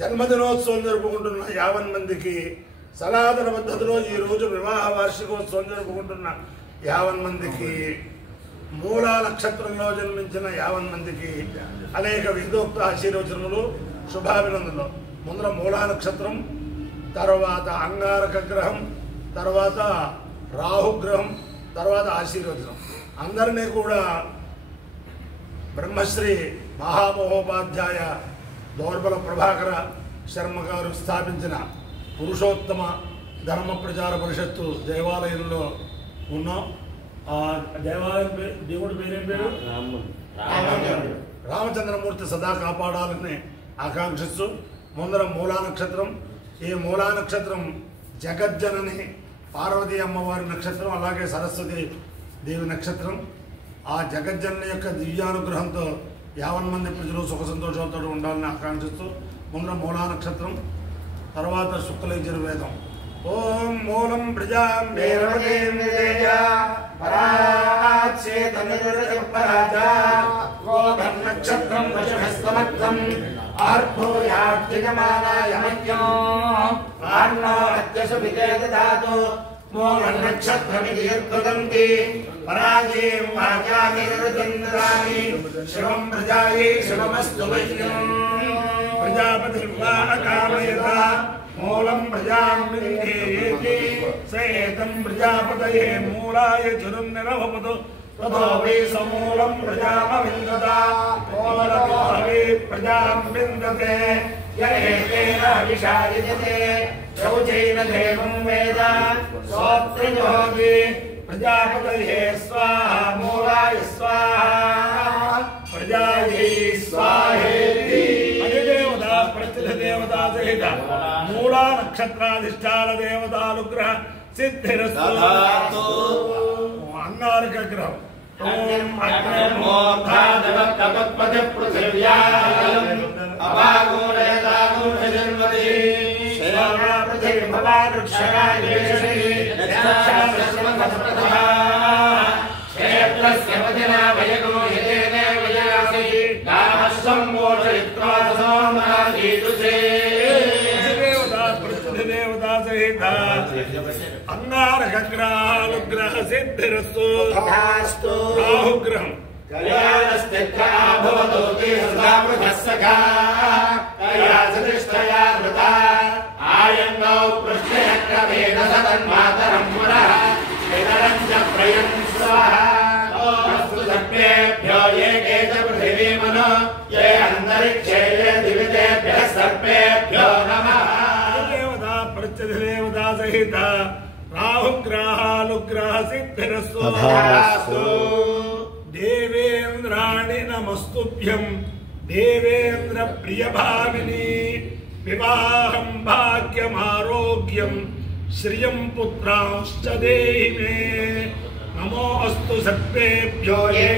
జన్మదినోత్సవం జరుపుకుంటున్న 50 మందికి, సనాతన పద్ధతిలో ఈరోజు వివాహ వార్షికోత్సవం జరుపుకుంటున్న 50 మందికి, మూలా నక్షత్రంలో జన్మించిన 50 మందికి అనేక విధోక్త ఆశీర్వచనములు, శుభాభినందనలు. ముందర మూలా నక్షత్రం, తర్వాత అంగారక గ్రహం, తర్వాత రాహుగ్రహం, తర్వాత ఆశీర్వచనం. అందరినీ కూడా బ్రహ్మశ్రీ మహామహోపాధ్యాయ దౌర్బల ప్రభాకర శర్మ గారు స్థాపించిన పురుషోత్తమ ధర్మ ప్రచార పరిషత్తు దేవాలయంలో ఉన్నాం. ఆ దేవాలయం దేవుడి పేరేం పేరు? రామచంద్రమూర్తి సదా కాపాడాలని ఆకాంక్షిస్తూ ముందర మూలా నక్షత్రం. ఈ మూలా నక్షత్రం జగజ్జనని పార్వతీ అమ్మవారి నక్షత్రం, అలాగే సరస్వతి దేవి నక్షత్రం. ఆ జగజ్జనని యొక్క దివ్యానుగ్రహంతో 50 మంది ప్రజలు సుఖ సంతోషాలతో ఉండాలని ఆకాంక్షిస్తూ ముందర మూలా నక్షత్రం, తర్వాత శుక్ల యజుర్వేదం. ఓం మూలం ప్రజాం నక్షత్రం శివం ప్రజాయే శివమస్తు ప్రజాపతిర్వాకామయత మూలం ప్రజాం విందేతి సేతం ప్రజాపతయే మూలాయ చిరున్నిరభవతు తతో వై సమూలం ప్రజామవిందత మూలతో వై ప్రజాం విందతే యయేతేన విషాయతే శౌచైన దేవం వేద సోత్రజోగి ప్రజాపతయే స్వాహా మూలాయ స్వాహా ప్రజాయై స్వాహేతి. అధిదేవత ప్రతిథ దేవతా సహిత మూలా నక్షత్రాధిష్టాన దేవతానుగ్రహ సిద్ధిరస్తు. అంగారక గ్రహం. ఓం అగ్నిర్మోర్ధాదవత్పతి పృథివ్యాం అపాగోరయదాగోరజన్మతి శేషా పృథివ్యభవారుక్షరాయేషి యక్షాశ్రమతప్రథా క్షేత్రస్య పతినా వయగో యదేనే వయాసి గామస్వం మోషయిత్వా సోమనాదీతుసే. దేవతా సహిత అంగారక గ్రహానుగ్రహ సిద్ధిరస్తు. రాహుగ్రహం దేవతా సహిత రాహుగ్రహానుగ్రహ సిద్ధిరస్తు. దేవేంద్రాణి నమస్తుభ్యం దేవేంద్ర ప్రియభామిని వివాహం భాగ్యమారోగ్యం శ్రియం పుత్రాంశ్చ దేహి మే. నమోస్తు సర్వేభ్యో ये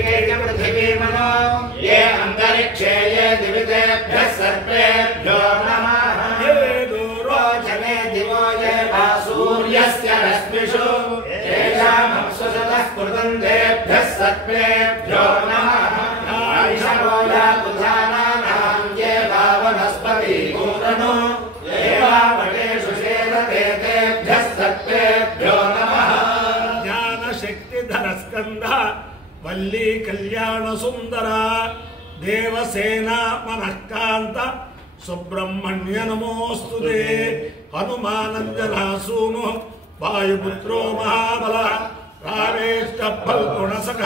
पृथिवीमनो ये अन्तरिक्षे ये दिवितेभ्यः सर्वेभ्यो नमः. ये दूरो जने दिवो ये वा सूर्यस्य रश्मिषु येषामप्सुषतः कृतन्तेभ्यः सर्वेभ्यो नमः. आयुषो यातुधानानां ये वा वनस्पति पूरणो ये वा वटेषु शेरते तेभ्यः सर्वेभ्यो नमः. స్కంద వల్లీ కళ్యాణ సుందర దేవసేన మనఃకాంత సుబ్రహ్మణ్య నమోస్తుతే. హనుమానంజనాసూను వాయుపుత్రో మహాబల రావేష్ట ఫల్గుణసఖ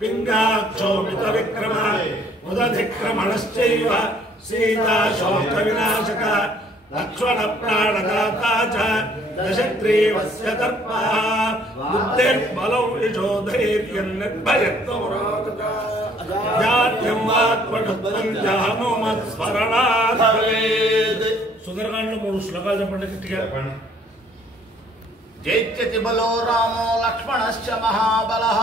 పింగాక్షోభిత విక్రమ ఉదధిక్రమణశ్చైవ సీతా శోక వినాశక లక్ష్మణ ప్రాణదాతా చ దశగ్రీవస్య దర్పః బుద్ధిర్బలం యశోధైర్యం నిర్భయత్వం జాత్యం వాక్పటుత్వం చ హనుమత్స్మరణాత్ భవేత్. సుందరకాండలో 3 శ్లోకాలు చెప్పండి గట్టిగా. జైత్యతి బలో రామో లక్ష్మణశ్చ మహాబలః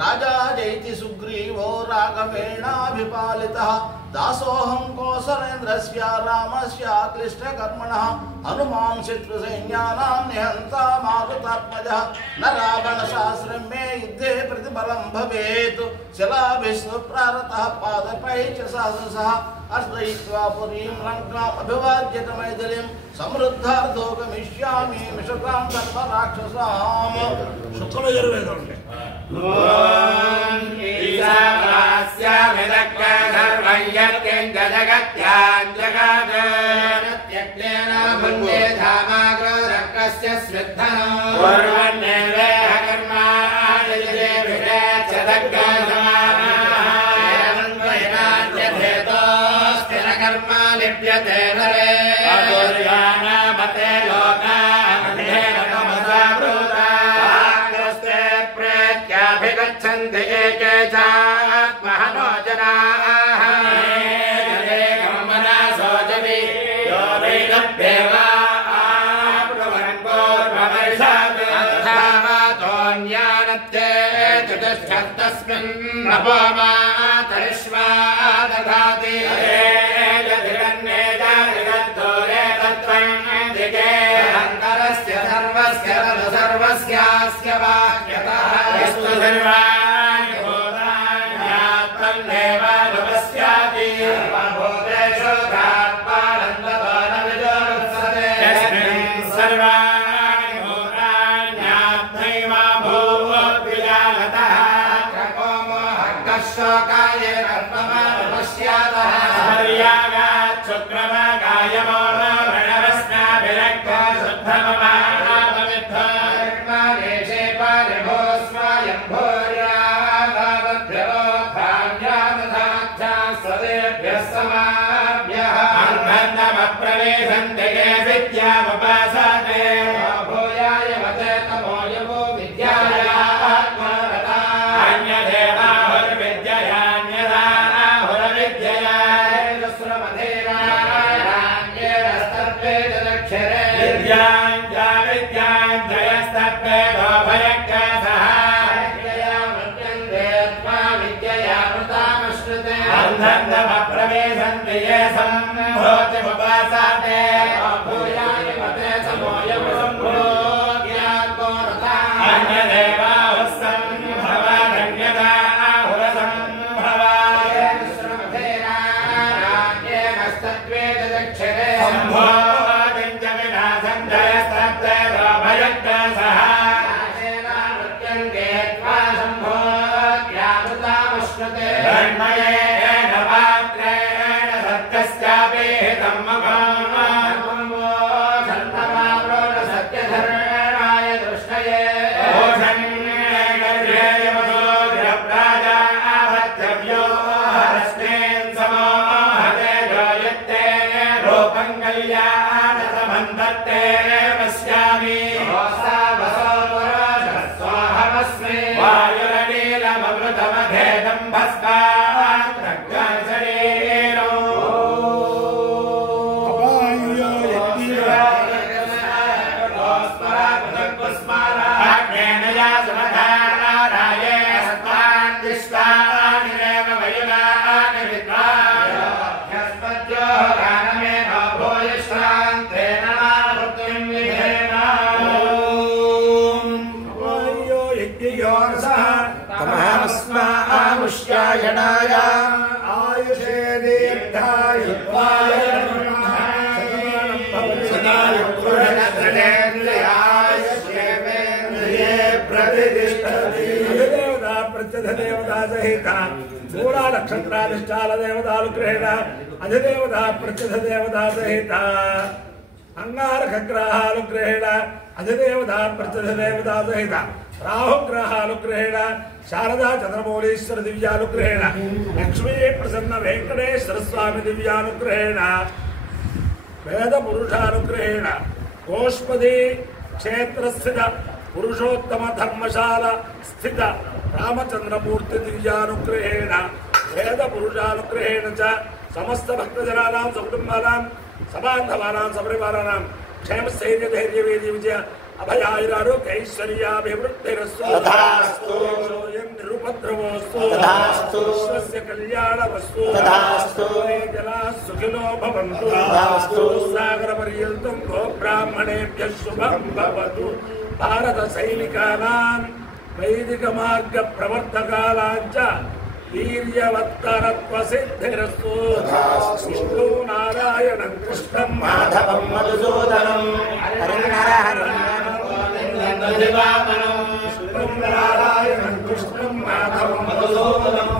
రాజా జైతి సుగ్రీవో రాఘవేణాభిపాలితః దాసోహం కోసలేంద్రస్య రామస్య క్లిష్టకర్మణః హనుమాన్ శత్రుసైన్యానాం నిహంతా మారుతా महात्मजः न रावणशास्त्रं मे युद्धे प्रतिबलं भवेत् शिलाभिस्तु प्रारतः पादपैः च सहसः अर्दयित्वा पुरीं लङ्काम् अभिवाद्यत मैथिलीं समृद्धार्थो गमिष्यामि मिषतां सर्वराक्षसाम् शुक्लयजुर्वेदं गच्छन्ति एके चात्महनो जनाः मनसो जवि यो वैलभ्येवा आप्नुवन् पूर्ववर्षात् अर्थावातोऽन्यानत्ये चतुष्टस्तस्मिन् नभो मातरिष्वा दधाति यदिरन्ये जातिरद्धोरे तत्त्वं दिगे अन्तरस्य सर्वस्य सर्वस्यास्य वाक्यतः यस्तु सर्वाणि भूतान्यात्मं देवानुपश्याति सर्वभूतेषु धात्मानन्दतो न विजोत्सते यस्मिन् सर्वाणि भूतान्यात्मैवाभूवद्विजानतः शोकाय कर्ममानुपश्यातः पर्यागाच्छुक्रमगायमो प्रवेशन्ते विद्यामुपासते भूयाय वते तमो यवो विद्यायात्मरता अन्यदेवाहुर्विद्ययान्यदाहुरविद्यया श्रमधेरान्येरस्तर्पेदक्षरे विद्याञ्जा विद्याञ्जयस्तर्पेदो भयङ्कसः विद्यया मृत्यन्ते त्वा विद्यया मृतामश्नुते अन्धन्दमप्रवेशन्ते ये सम्भोतिमुपासते भूयाय मते समो यवो सम्भोग्यात्मरता अन्यदेवाहुः सम्भवादन्यदाहुरसम्भवाय श्रमधेरान्येनस्तत्वेदक्षरे सम्भोतिञ्च विनाशञ्जयस्तत्तेदो भयङ्कसः मृत्यन्ते त्वा सम्भोग्यामृतामश्नुते धर्मयेन पात्रेण सत्यस्यापि हितं सत्यधर्माय दृष्टये ओषण्येयमसोऽभ्यो हरस्तेन समोहते जोयत्ते रूपं कल्याणसमन्धत्ते पश्यामि स्वाहमस्मि वायुरनीलममृतमघेदं भस्मात् रक्तशरीरो आमुष्यायणाय आयुषे दीर्घायुत्वाय देवता प्रत्यधदेवता सहित मूला नक्षत्राधिष्ठान देवतानुग्रहेण अधिदेवता प्रत्यधदेवता सहित अंगारकग्रहानुग्रहेण अधिदेवता प्रत्यधदेवता सहित राहुग्रहानुग्रहेण शारदा चंद्रमौलीश्वर दिव्यानुग्रहेण लक्ष्मी प्रसन्न वेंकटेश्वर स्वामी दिव्यानुग्रहेण वेद पुरुषानुग्रहेण गोष्पदी क्षेत्र स्थित पुरुषोत्तम धर्मशाला स्थित रामचंद्रमूर्ति दिव्यानुग्रहेण वेद पुरुषानुग्रहेण च समस्त भक्तजनानां सकुटुंबानां सबान्धवानां सपरिवाराणां क्षेम स्थैर्य धैर्य वीर्य विजय अभयायुरारोग्य ऐश्वर्याभिवृद्धिरस्तु तथास्तु निरुपद्रवोस्तु तथास्तु स्वस्य कल्याणमस्तु तथास्तु जनाः सुखिनो भवन्तु तथास्तु सागरपर्यन्तं गो ब्राह्मणेभ्यः शुभं भवतु భారత సైనికానాం వైదిక మార్గ ప్రవర్తకాలాంచ వీర్యవత్తరత్వ సిద్ధిరస్తు. విష్ణు నారాయణం కృష్ణం మాధవం మధుసూదనం నారాయణం కృష్ణం మాధవం మధుసూదనం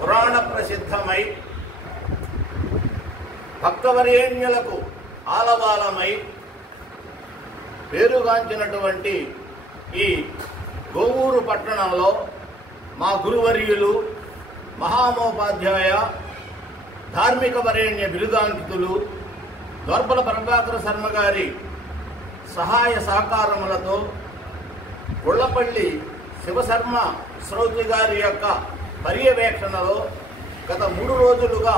పురాణ ప్రసిద్ధమై భక్తవరేణ్యులకు ఆలవాలమై పేరుగాంచినటువంటి ఈ గోవూరు పట్టణంలో మా గురువర్యులు మహామోపాధ్యాయ ధార్మిక వరేణ్య బిరుదాంకితులు దోర్పల ప్రభాకర శర్మ గారి సహాయ సహకారములతో గుళ్ళపల్లి శివశర్మ శ్రౌతి గారి యొక్క పర్యవేక్షణలో గత 3 రోజులుగా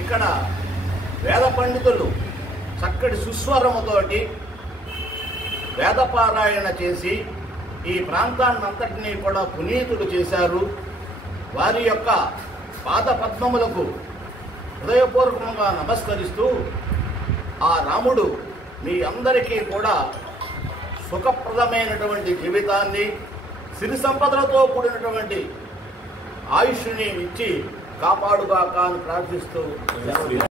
ఇక్కడ వేద పండితులు చక్కటి సుస్వరముతోటి వేదపారాయణ చేసి ఈ ప్రాంతాన్నంతటినీ కూడా పునీతులు చేశారు. వారి యొక్క పాద పద్మములకు హృదయపూర్వకంగా నమస్కరిస్తూ ఆ రాముడు మీ అందరికీ కూడా సుఖప్రదమైనటువంటి జీవితాన్ని సిరి సంపదలతో కూడినటువంటి ఆయుష్ని ఇచ్చి కాపాడుగాక అని ప్రార్థిస్తూ